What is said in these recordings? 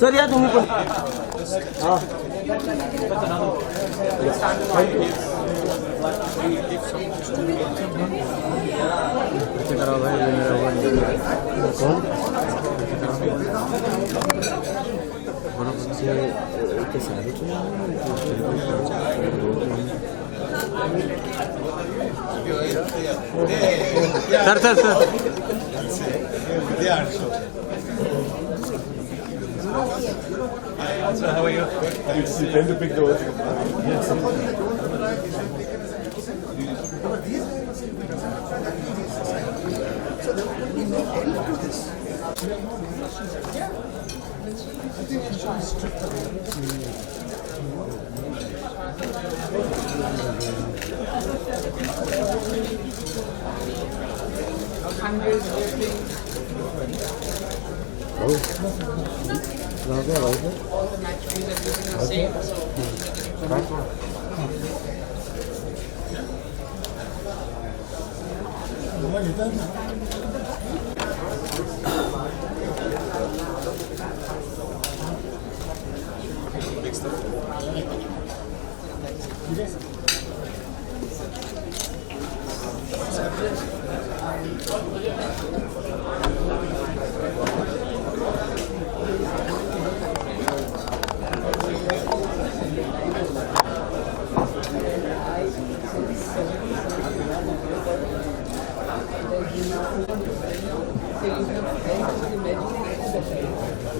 Sir या तुम्ही पण हां sir So how are you? You tend to pick the words. Yes.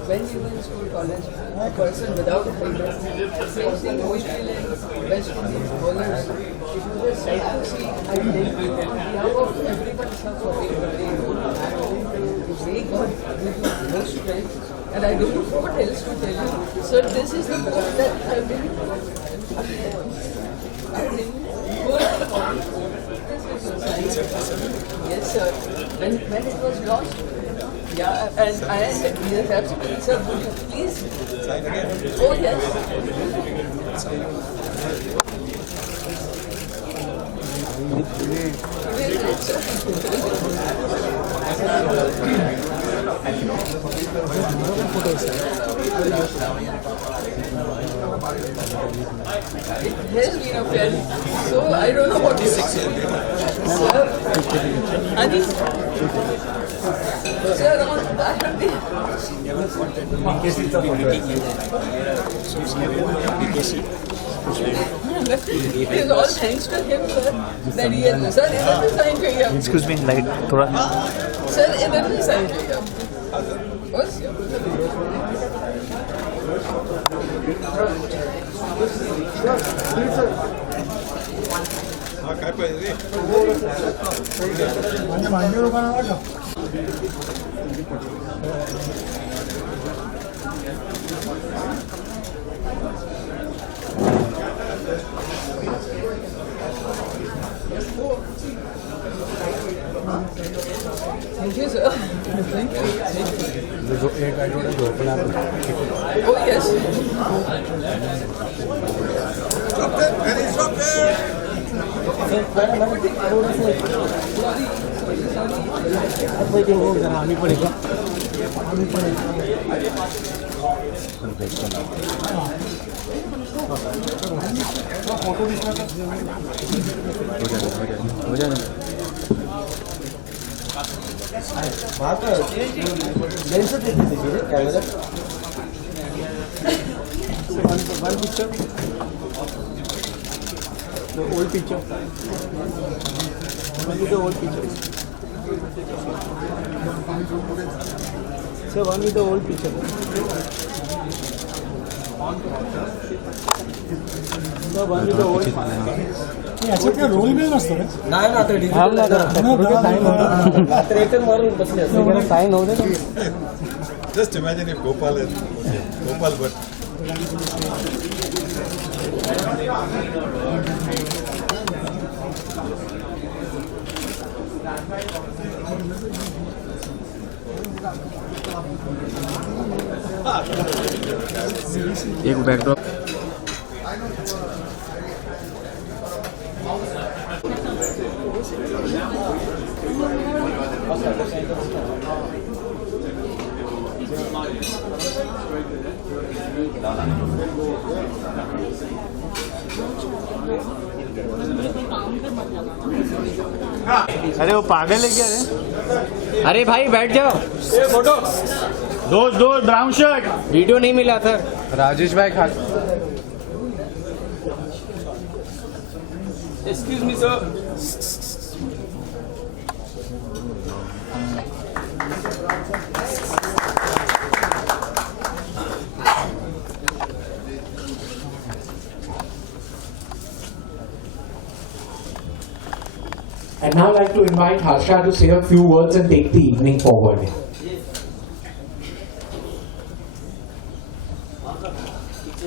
When you were in school, college, a person without a finger, same thing, no feelings, West Indies, bowlers, it was just sad to see. I think on behalf of everyone suffering, they very God give you more strength. And I don't know what else to tell you. Sir, this is the most that I've been Yes, sir. When it was lost, yeah, and I said, yes, absolutely, sir, would you please? Oh, yes. Very good, sir. It has been a fair, so I don't know what to say. Sir, Adi, sir, I have been. It is all thanks to him, sir, that he has. Sir, इधर भी sign करिए आप. Excuse me, light थोड़ा. Sir, इधर भी sign करिए आप. बस. हाँ काय पाहिजे Thank you, sir. Thank you. Oh, yes. Stop there! Very stop there! आम्ही पडेगा फोटो हो जाए बात लेंस दे दीजिए camera one picture the old picture only the old picture so one with the old picture the one with the old याच्यात काय role bill नसतो रे नाही ना आता डिजिटल टाइम होता ट्रेकर मारून बसले असते टाइम होते Just imagine if Gopal is Gopal but एक बैकड्रॉप अरे वो पागल है क्या रे? अरे भाई बैठ जाओ। दोस्त दोस्त ब्राउन शर्ट। वीडियो नहीं मिला था। राजेश भाई खा Excuse me, sir. I'd now like to invite Harsha to say a few words and take the evening forward.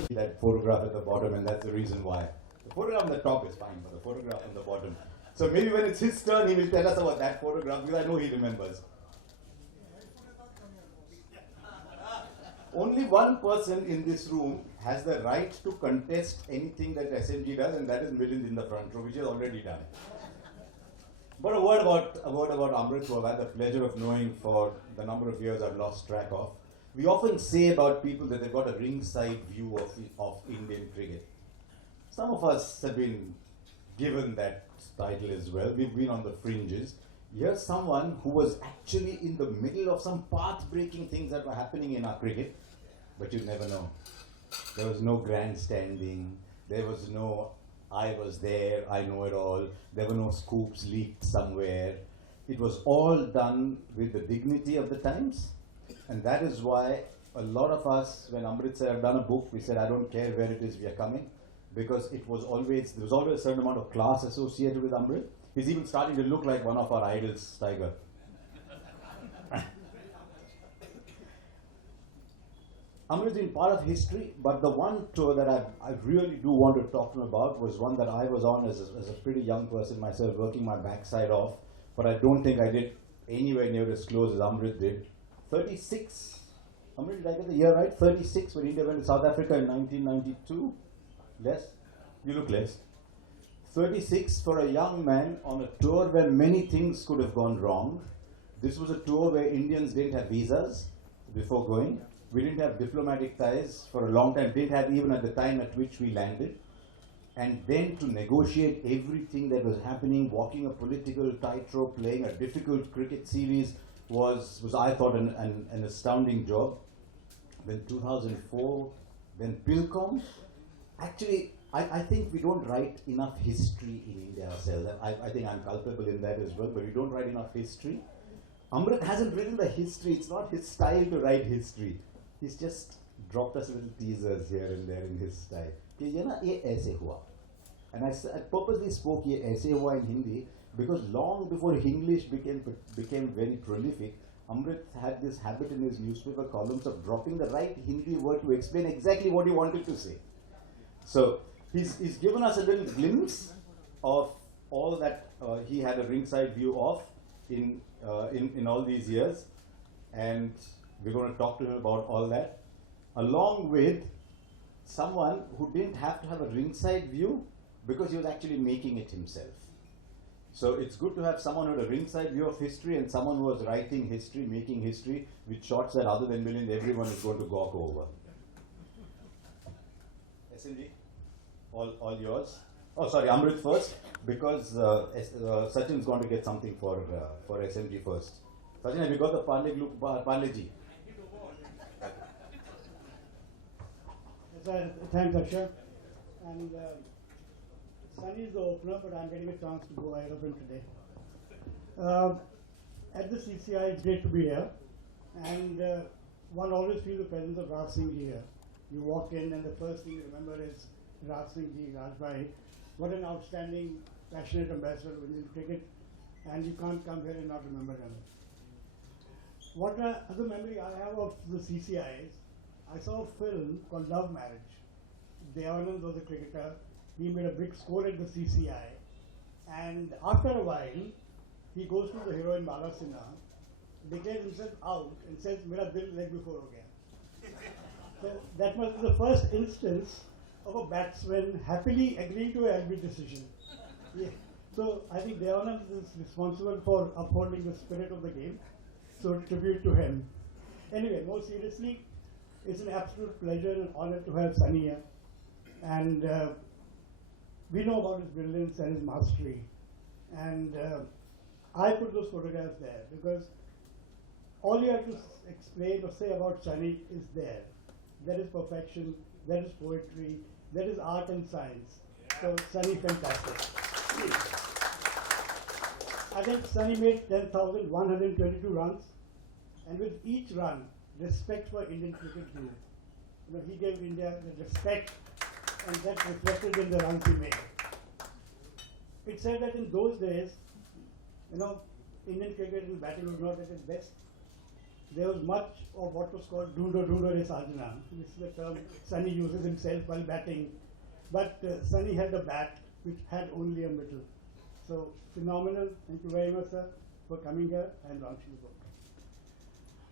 That photograph at the bottom, and that's the reason why. The photograph on the top is fine, but the photograph on the bottom. So maybe when it's his turn, he will tell us about that photograph, because I know he remembers. Only one person in this room has the right to contest anything that SMG does, and that is Milind in the front row, which is already done. But a word about Amrit, who I've had the pleasure of knowing for the number of years I've lost track of. We often say about people that they've got a ringside view of Indian cricket. Some of us have been given that title as well. We've been on the fringes. Here's someone who was actually in the middle of some path-breaking things that were happening in our cricket, but you'd never know. There was no grandstanding. There was no I was there, I know it all. There were no scoops leaked somewhere. It was all done with the dignity of the times. And that is why a lot of us, when Amrit said, I've done a book, we said, I don't care where it is we are coming. Because there was always a certain amount of class associated with Amrit. He's even starting to look like one of our idols, Tiger. Amrit has been part of history, but the one tour that I really do want to talk to him about was one that I was on as a pretty young person myself, working my backside off, but I don't think I did anywhere near as close as Amrit did. 36, Amrit, did I get the year right? 36 when India went to South Africa in 1992? Less? You look less. 36 for a young man on a tour where many things could have gone wrong. This was a tour where Indians didn't have visas before going. We didn't have diplomatic ties for a long time, didn't have even at the time at which we landed. And then to negotiate everything that was happening, walking a political tightrope, playing a difficult cricket series was I thought, an astounding job. Then 2004, then Pilcom. Actually, I think we don't write enough history in India ourselves. I think I'm culpable in that as well, but we don't write enough history. Amrit hasn't written the history. It's not his style to write history. He's just dropped us little teasers here and there in his style. कि ये ना ये ऐसे हुआ. And I purposely spoke ये ऐसे हुआ in Hindi because long before English became very prolific, Amrit had this habit in his newspaper columns of dropping the right Hindi word to explain exactly what he wanted to say. So he's given us a little glimpse of all that he had a ringside view of in all these years, and we're going to talk to him about all that, along with someone who didn't have to have a ringside view because he was actually making it himself. So it's good to have someone with a ringside view of history and someone who was writing history, making history with shots that other than Milind, everyone is going to gawk over. SNG, all yours. Oh, sorry, Amrit first, because Sachin's going to get something for SMG first. Sachin, have you got the Parle Ji? Thanks, Harsha. And Sunil is the opener, but I'm getting a chance to go ahead of him today. At the CCI, it's great to be here. And one always feels the presence of Raj Singh Ji here. You walk in, and the first thing you remember is Raj Singh Ji, Rajbhai. What an outstanding, passionate ambassador when you cricket, and you can't come here and not remember him. What other memory I have of the CCIs, I saw a film called Love Marriage. Devanand was a cricketer. He made a big score at the CCI. And after a while, he goes to the heroine Bala Sinha, declares himself out and says, Mera dil leg before ho gaya. So that was the first instance of a batsman happily agreeing to an LB decision. Yeah. So I think Devanand is responsible for upholding the spirit of the game. So tribute to him. Anyway, more seriously, it's an absolute pleasure and honor to have Sunny here. And we know about his brilliance and his mastery. And I put those photographs there because all you have to explain or say about Sunny is there. That is perfection, that is poetry, that is art and science. So Sunny, fantastic. I think Sunny made 10,122 runs, and with each run, respect for Indian cricket grew. You know, he gave India the respect, and that reflected in the runs he made. It said that in those days, you know, Indian cricket and batting was not at its best. There was much of what was called "dhoondo re sajna." This is the term Sunny uses himself while batting. But Sunny had a bat which had only a middle. So phenomenal. Thank you very much, sir, for coming here and launching the book.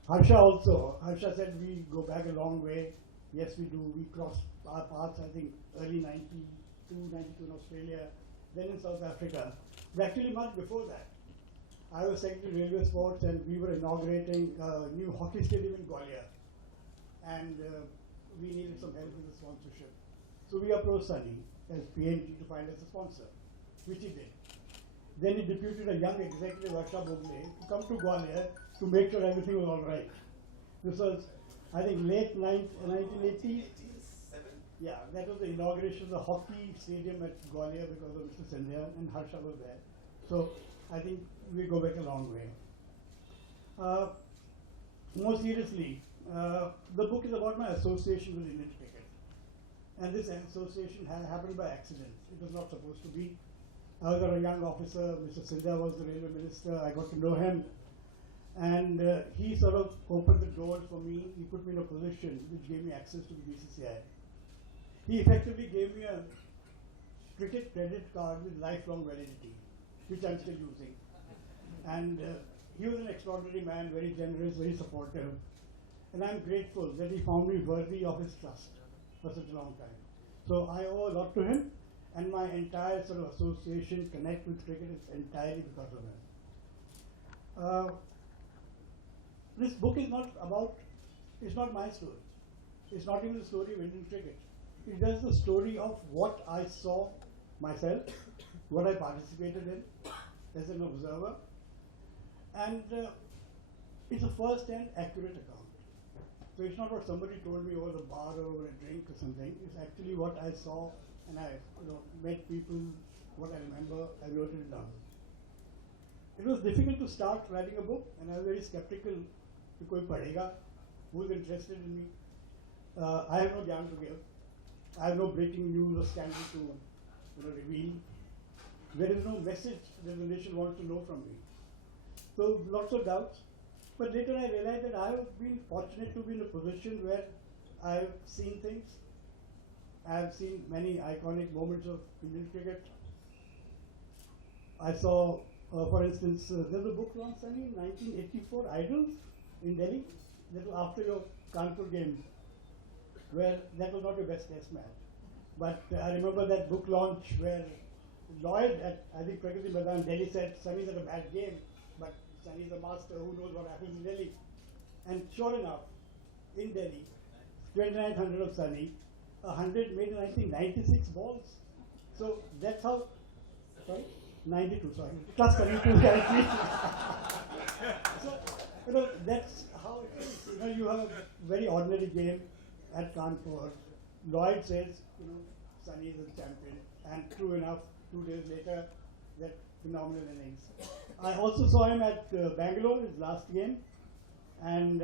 Harsha also. Harsha said we go back a long way. Yes, we do. We crossed our paths, I think, early 92 in Australia, then in South Africa. But actually much before that. I was Secretary of Railway Sports and we were inaugurating a new hockey stadium in Gwalior. And we needed some help with the sponsorship. So we approached Sunny as PNG to find us a sponsor, which he did. Then he deputed a young executive, Harsha, Bhogle, to come to Gwalior to make sure everything was all right. This was, I think, late 1980s. Yeah, that was the inauguration of the hockey stadium at Gwalior because of Mr. Sindhya, and Harsha was there. So I think we go back a long way. More seriously, the book is about my association with Indian cricket. And this association happened by accident. It was not supposed to be. I was a young officer, Mr. Sindhya was the railway minister, I got to know him. And he sort of opened the doors for me. He put me in a position which gave me access to the BCCI. He effectively gave me a cricket credit card with lifelong validity, which I'm still using. And he was an extraordinary man, very generous, very supportive. And I'm grateful that he found me worthy of his trust for such a long time. So I owe a lot to him, and my entire sort of association, connect with cricket, is entirely because of him. This book is not about, it's not my story. It's not even the story of Indian cricket. It tells the story of what I saw myself, what I participated in as an observer, and it's a first-hand accurate account. So it's not what somebody told me over the bar or over a drink or something. It's actually what I saw, and I met people, what I remember, I wrote it down. It was difficult to start writing a book, and I was very skeptical. Koi padhega, who's interested in me? I have no gyan to give. I have no breaking news or scandal to reveal. There is no message that the nation wants to know from me. So lots of doubts. But later I realized that I have been fortunate to be in a position where I have seen things. I have seen many iconic moments of Indian cricket. I saw, for instance, there's a book launched in 1984, Idols, in Delhi. That was after your Kanpur game, where that was not your best test match. But I remember that book launch where Lloyd at, I think, Prakati Madan, Delhi said, Sunny's had a bad game, but Sunny's a master, who knows what happens in Delhi. And sure enough, in Delhi, 2900 of Sunny, 100 made in 1996 balls. So that's how, sorry, 92, sorry, plus 32 guaranteed. So, that's how it is. You have a very ordinary game at Kanpur. Lloyd says, Sunny is the champion. And true enough, 2 days later, that phenomenal innings. I also saw him at Bangalore, his last game. And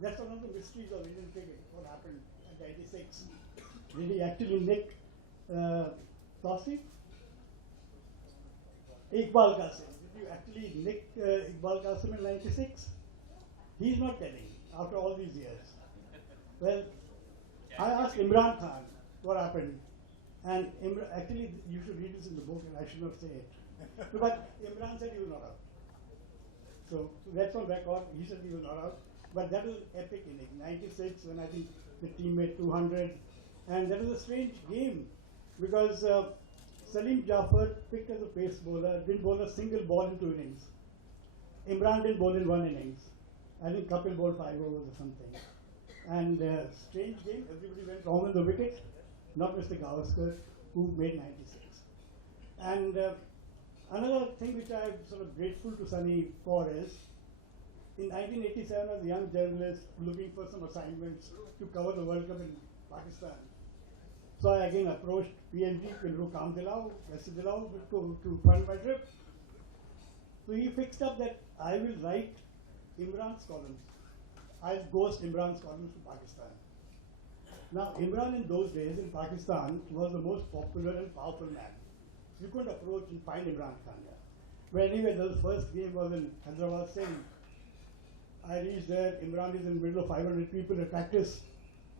that's one of the mysteries of Indian cricket, what happened at 86. Did he actually nick Tauseef? Iqbal Qasim. Did you actually nick Iqbal Qasim in 96? He's not telling after all these years. Well, I asked Imran Khan what happened. And actually, you should read this in the book, and I should not say it. But Imran said he was not out. So that's on record. He said he was not out. But that was an epic inning. 96, when I think the team made 200. And that was a strange game because Salim Jafar, picked as a pace bowler, didn't bowl a single ball in 2 innings. Imran didn't bowl in 1 innings. I think Kapil bowled 5 overs or something. And strange game, everybody went wrong on the wicket, not Mr. Gawaskar, who made 96. And another thing which I'm sort of grateful to Sunny for is, in 1987, as a young journalist looking for some assignments to cover the World Cup in Pakistan, so I again approached PNG, to काम दिलाओ, पैसे दिलाओ, to fund my trip. So he fixed up that I will write Imran's columns. I'll ghost Imran's columns to Pakistan. Now, Imran in those days in Pakistan was the most popular and powerful man. You couldn't approach and find Imran Khan there. But anyway, the first game was in Hyderabad Singh. I reached there, Imran is in the middle of 500 people at practice.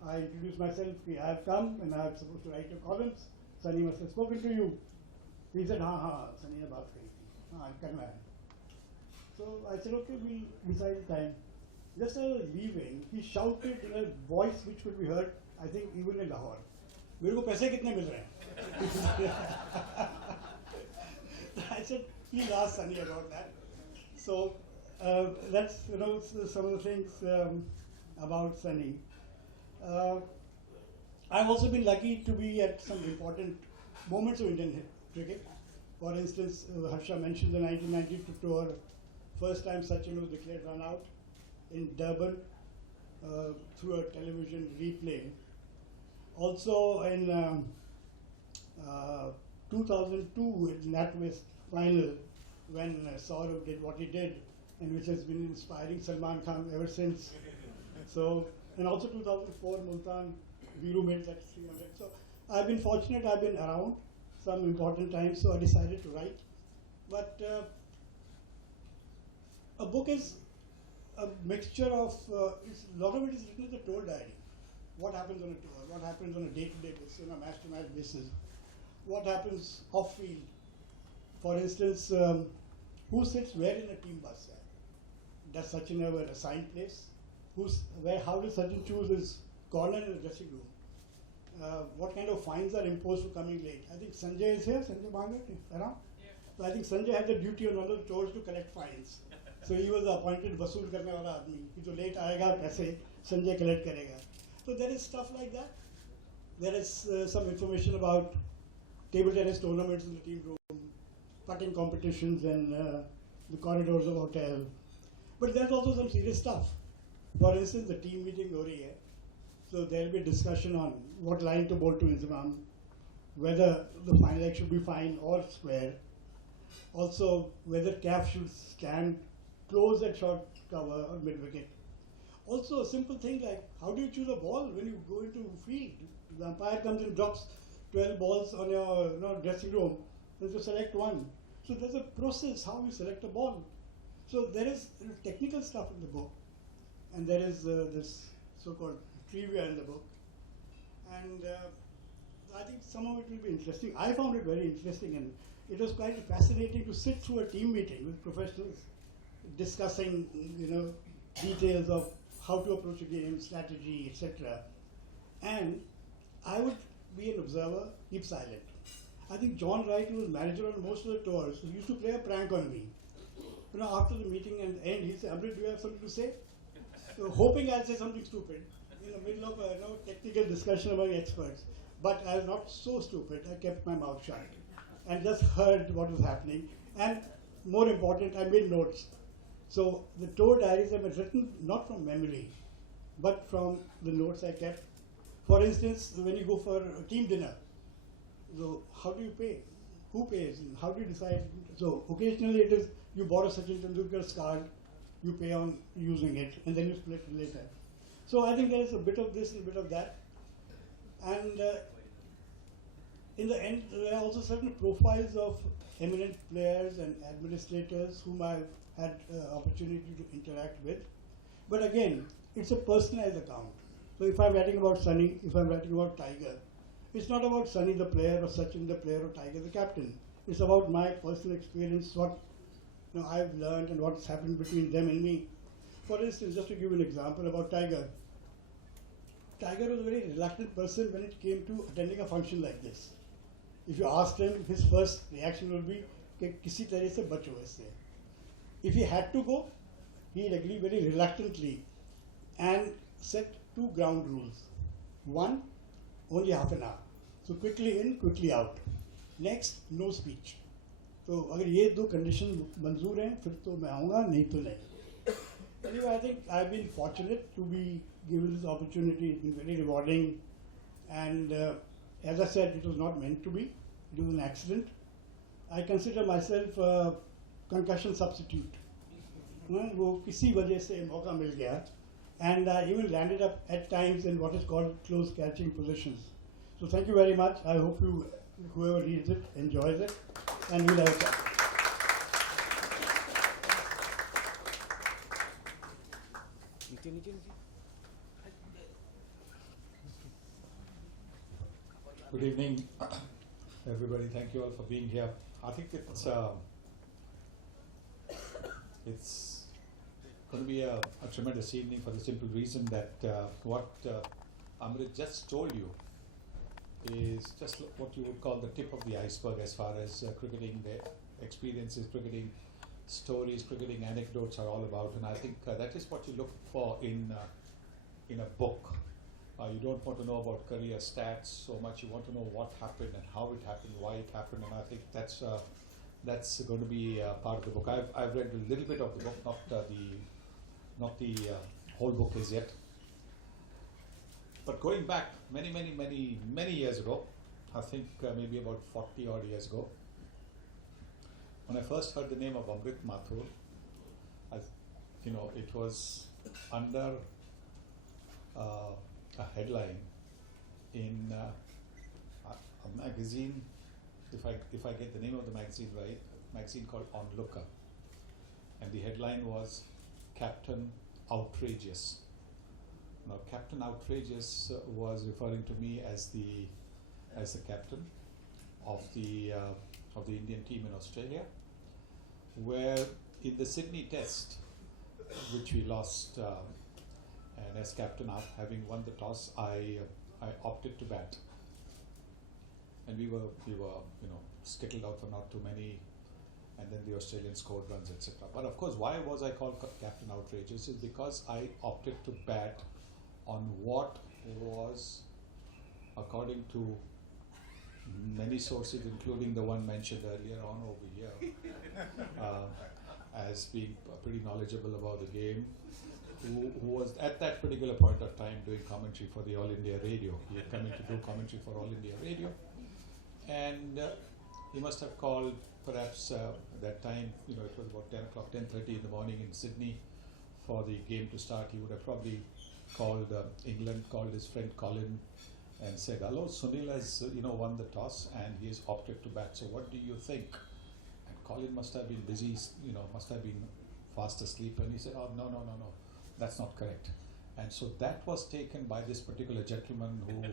I introduced myself, I have come and I am supposed to write your columns. Sunny must have spoken to you. He said, हाँ, Sunny ने बात करी थी, हाँ, करना है. So I said, okay, we'll decide the time. Just as I was leaving, he shouted in a voice which could be heard, I think even in Lahore, मेरे को पैसे कितने मिल रहे हैं? I said, please ask Sunny about that. So that's some of the things about Sunny. I've also been lucky to be at some important moments of Indian cricket. For instance, Harsha mentioned the 1992 tour. First time Sachin was declared run out in Durban through a television replay. Also in 2002 in NatWest final, when Saurav did what he did, and which has been inspiring Salman Khan ever since. So, and also 2004 Multan, Viru made that 300. So I've been fortunate, I've been around some important times, so I decided to write. But a book is a mixture of, a lot of it is written as a tour diary. What happens on a tour, what happens on a day-to-day basis, on a match-to-match basis, what happens off-field. For instance, who sits where in a team bus? Does Sachin have an assigned place? How does Sachin choose his corner in the dressing room? What kind of fines are imposed for coming late? I think Sanjay is here. Sanjay Bhangat around? Yeah. So I think Sanjay had the duty on one of the tours to collect fines. So he was the appointed vasool karne wala aadmi. कि जो late आएगा पैसे Sanjay collect करेगा. So there is stuff like that. There is some information about table tennis tournaments in the team room, putting competitions in the corridors of the hotel. But there's also some serious stuff. For instance, the team meeting ho rahi hai. So there will be a discussion on what line to bowl to Inzamam, whether the final leg should be fine or square. Also, whether cap should stand close at short cover or mid wicket. Also, a simple thing like how do you choose a ball when you go into field? The umpire comes and drops 12 balls on your dressing room. Then you select one. So there's a process how you select a ball. So there is technical stuff in the book, and there is this so-called trivia in the book, and I think some of it will be interesting. I found it very interesting, and it was quite fascinating to sit through a team meeting with professionals discussing, details of how to approach a game, strategy, etc. And I would be an observer, keep silent. I think John Wright, who was manager on most of the tours, used to play a prank on me. After the meeting and the end, he said, Amrit, do you have something to say? So, hoping I'll say something stupid in the middle of a technical discussion among experts. But I was not so stupid. I kept my mouth shut and just heard what was happening. And more important, I made notes. So the tour diaries are written not from memory, but from the notes I kept. For instance, when you go for a team dinner, so how do you pay? Who pays? How do you decide? So occasionally it is you borrow Sachin Tendulkar's card, you pay on using it, and then you split it later. So I think there is a bit of this and a bit of that. And in the end, there are also certain profiles of eminent players and administrators whom I've had opportunity to interact with. But again, it's a personalized account. So if I'm writing about Sunny, if I'm writing about Tiger, it's not about Sunny the player or Sachin the player or Tiger the captain. It's about my personal experience, what I've learned and what's happened between them and me. For instance, just to give you an example about Tiger. Tiger was a very reluctant person when it came to attending a function like this. If you asked him, his first reaction would be, कि किसी तरह से बचो इससे. If he had to go, he agreed very reluctantly and set 2 ground rules. One, only half an hour. So quickly in, quickly out. Next, no speech. तो अगर ये 2 conditions मंजूर हैं फिर तो मैं आऊँगा, नहीं तो नहीं. Anyway, I think I've been fortunate to be given this opportunity. It's been very rewarding, and as I said, it was not meant to be. It was an accident. I consider myself a concussion substitute. वो किसी वजह से मौका मिल गया, and I even landed up at times in what is called close catching positions. So thank you very much. I hope whoever reads it enjoys it, and we'll have a chat. Good evening, everybody. Thank you all for being here. I think it's going to be a tremendous evening for the simple reason that what Amrit just told you is just what you would call the tip of the iceberg as far as cricketing experiences, cricketing stories, cricketing anecdotes are all about. And I think that is what you look for in a book. You don't want to know about career stats so much. You want to know what happened and how it happened, why it happened, and I think that's going to be part of the book. I've read a little bit of the book, not the whole book as yet. But going back many years ago, I think maybe about 40 odd years ago, when I first heard the name of Amrit Mathur, it was under a headline in a magazine. If I get the name of the magazine right, magazine called Onlooker, and the headline was Captain Outrageous. Now, Captain Outrageous was referring to me as the captain of the Indian team in Australia, where in the Sydney Test, which we lost, and as captain, having won the toss, I opted to bat, and we were skittled out for not too many, and then the Australians scored runs, etc. But of course, why was I called Captain Outrageous is because I opted to bat on what was, according to many sources, including the one mentioned earlier on over here, as being pretty knowledgeable about the game, who was at that particular point of time doing commentary for the All India Radio. He had come in to do commentary for All India Radio, and he must have called perhaps that time, it was about 10 o'clock, 10:30 in the morning in Sydney for the game to start. He would have probably called England, called his friend Colin and said, "Hello, Sunil has won the toss and he has opted to bat. So what do you think?" And Colin must have been busy, must have been fast asleep, and he said, "Oh, no, that's not correct." And so that was taken by this particular gentleman who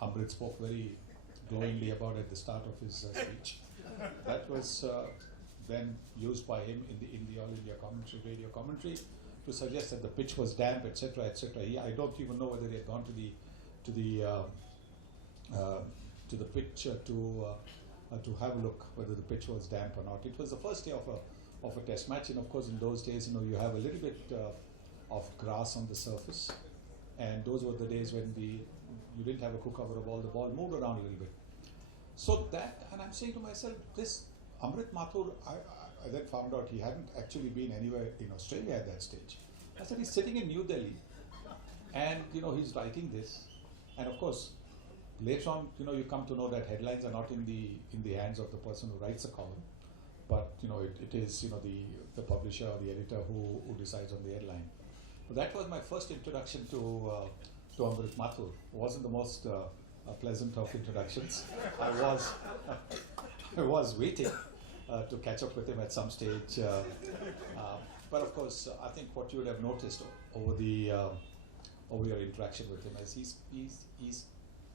Amrit spoke very glowingly about at the start of his speech. That was then used by him in the All India radio commentary to suggest that the pitch was damp, etc., etc. I don't even know whether he had gone to the pitch to have a look whether the pitch was damp or not. It was the first day of a test match, and of course in those days, you have a little bit of grass on the surface, and those were the days when you didn't have a cook over a ball. The ball moved around a little bit. So that, and I'm saying to myself, this Amrit Mathur, I then found out he hadn't actually been anywhere in Australia at that stage. I said he's sitting in New Delhi, and he's writing this, and of course later on you come to know that headlines are not in the hands of the person who writes a column, but it is the publisher or the editor who decides on the headline. So that was my first introduction to Amrit Mathur. It wasn't the most pleasant of introductions. I was waiting to catch up with him at some stage, but of course I think what you would have noticed over your interaction with him is he's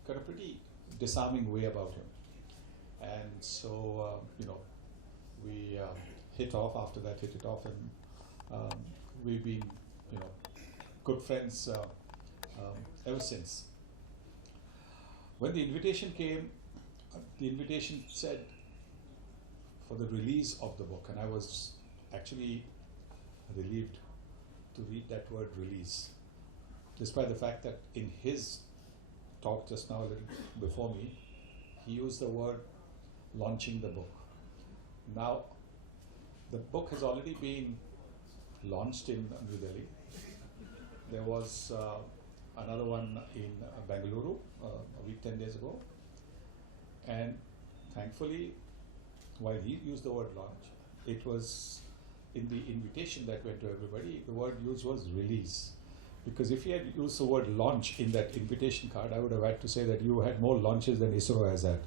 got a pretty disarming way about him, and so we hit it off, and we've been good friends ever since. When the invitation came, the invitation said for the release of the book, and I was actually relieved to read that word release, despite the fact that in his talk just now, a little before me, he used the word launching the book. Now, the book has already been launched in New Delhi. There was another one in Bengaluru a week, 10 days ago. And thankfully, while he used the word launch, it was in the invitation that went to everybody, the word used was release. Because if he had used the word launch in that invitation card, I would have had to say that you had more launches than ISRO has had.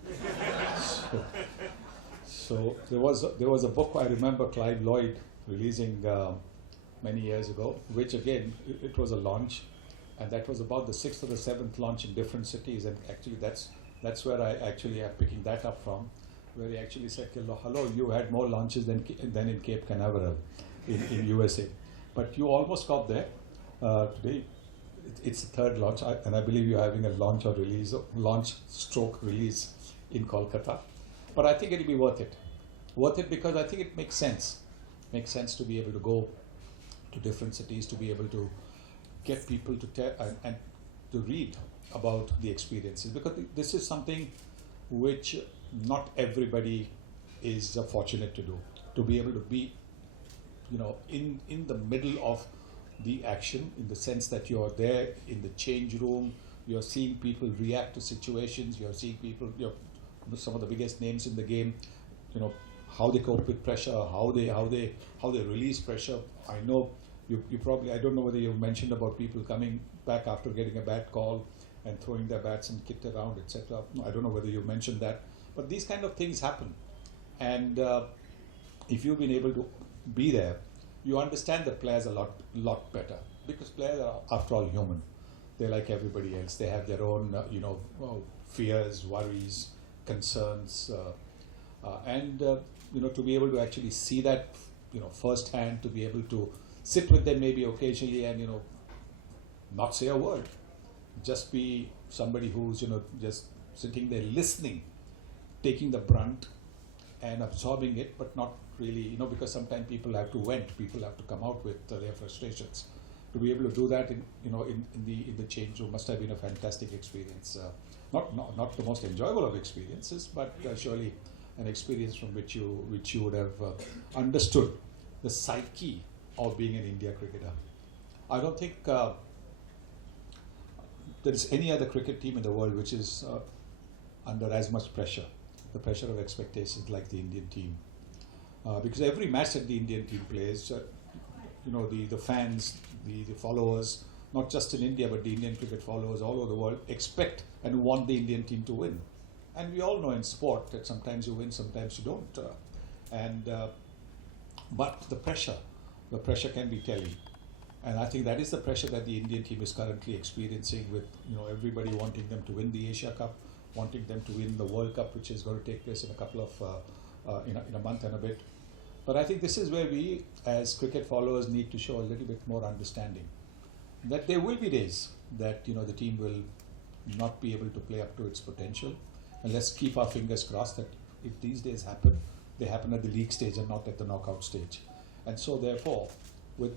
So there was a book I remember Clive Lloyd releasing many years ago, which again, it was a launch, and that was about the 6th or the 7th launch in different cities, and actually that's where I actually am picking that up from, where he actually said, hello, you had more launches than in Cape Canaveral in USA. But you almost got there. Today, it's the 3rd launch, and I believe you're having a launch stroke release in Kolkata. But I think it'll be worth it. Worth it because I think it makes sense. Makes sense to be able to go to different cities, to be able to get people to tell and to read about the experiences, because this is something which not everybody is fortunate to do, to be able to be, in the middle of the action, in the sense that you're there in the change room, you're seeing people react to situations, you're seeing people, some of the biggest names in the game, how they cope with pressure, how they release pressure. I know you probably, I don't know whether you mentioned about people coming back after getting a bad call and throwing their bats and kit around, etc. I don't know whether you mentioned that, but these kind of things happen. And if you've been able to be there, you understand the players a lot better, because players are, after all, human. They're like everybody else. They have their own, fears, worries, concerns, and to be able to actually see that, firsthand, to be able to sit with them maybe occasionally and not say a word, just be somebody who's just sitting there listening, taking the brunt and absorbing it, but not really, because sometimes people have to vent, people have to come out with their frustrations. To be able to do that in the change room must have been a fantastic experience. Not the most enjoyable of experiences, but surely an experience from which you would have understood the psyche of being an India cricketer. I don't think there is any other cricket team in the world which is under as much pressure, the pressure of expectations, like the Indian team. Because every match that the Indian team plays, the fans, the followers, not just in India, but the Indian cricket followers all over the world expect and want the Indian team to win. And we all know in sport that sometimes you win, sometimes you don't. But the pressure can be telling. And I think that is the pressure that the Indian team is currently experiencing, with everybody wanting them to win the Asia Cup, wanting them to win the World Cup, which is going to take place in a couple of in a month and a bit. But I think this is where we, as cricket followers, need to show a little bit more understanding that there will be days that the team will not be able to play up to its potential, and let's keep our fingers crossed that if these days happen, they happen at the league stage and not at the knockout stage. And so therefore, with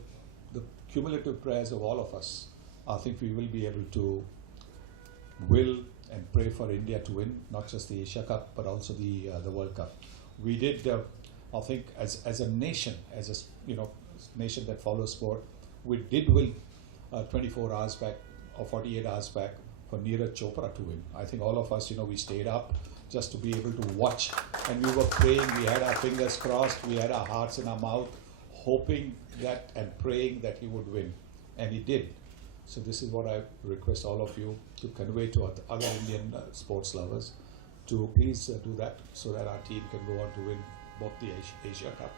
the cumulative prayers of all of us, I think we will be able to will and pray for India to win not just the Asia Cup but also the World Cup. We did, I think, as a nation, as a nation that follows sport, we did win 24 hours back or 48 hours back for Neeraj Chopra to win. I think all of us, we stayed up just to be able to watch, and we were praying. We had our fingers crossed, we had our hearts in our mouth, hoping that and praying that he would win, and he did. So this is what I request all of you to convey to other Indian sports lovers, to please do that, so that our team can go on to win both the Asia Cup